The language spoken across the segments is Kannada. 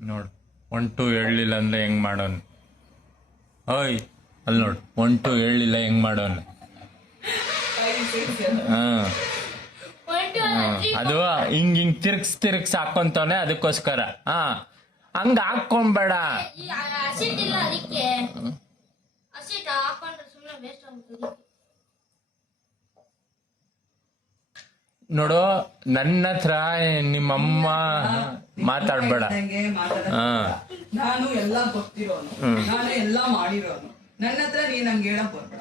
ನೋಡು 1 2 ಹೇಳಲಿಲ್ಲ ಅಂದ್ರೆ ಹೆಂಗ್ ಮಾಡೋನು. ಓಯ್ ಅಲ್ಲಿ ನೋಡು 1 2 ಹೇಳಲಿಲ್ಲ ಹೆಂಗ್ ಮಾಡೋನು. ಅದು ಹಿಂಗ್ ತಿರ್ಗ್ಸ್ ಹಾಕೊಂತವನೆ, ಅದಕ್ಕೋಸ್ಕರ ಹಂಗ ಹಾಕೊಂಬೇಡ. ನೋಡು ನನ್ನ ಹತ್ರ ನಿಮ್ಮಮ್ಮ ಮಾತಾಡ್ಬೇಡ. ನಾನು ಎಲ್ಲ ಗೊತ್ತಿರೋನು, ನಾನು ಎಲ್ಲ ಮಾಡಿರೋನು. ನನ್ನ ಹತ್ರ ನೀನ್ ಹಂಗ ಹೇಳಕ್ ಬರ್ಬೇಡ.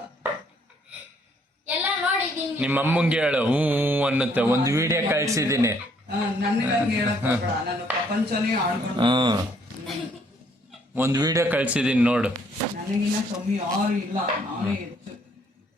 ನಿಮ್ಮಮ್ಮಂಗೆ ಹೇಳು ಹ್ಞೂ ಅನ್ನುತ್ತೆ. ಒಂದು ವಿಡಿಯೋ ಕಳ್ಸಿದೀನಿ. ನನಗೆ ಹಂಗ ಹೇಳಕ್ ಬರ್ಬೇಡ. ನಾನು ಪ್ರಪಂಚನೇ ಆಡ್ಕೊಂಡು ಒಂದು ವಿಡಿಯೋ ಕಳ್ಸಿದೀನಿ ನೋಡು. ನನಗಿನ್ನ ಕಮ್ಮಿ ಯಾರು ಇಲ್ಲ, ನಾನೇ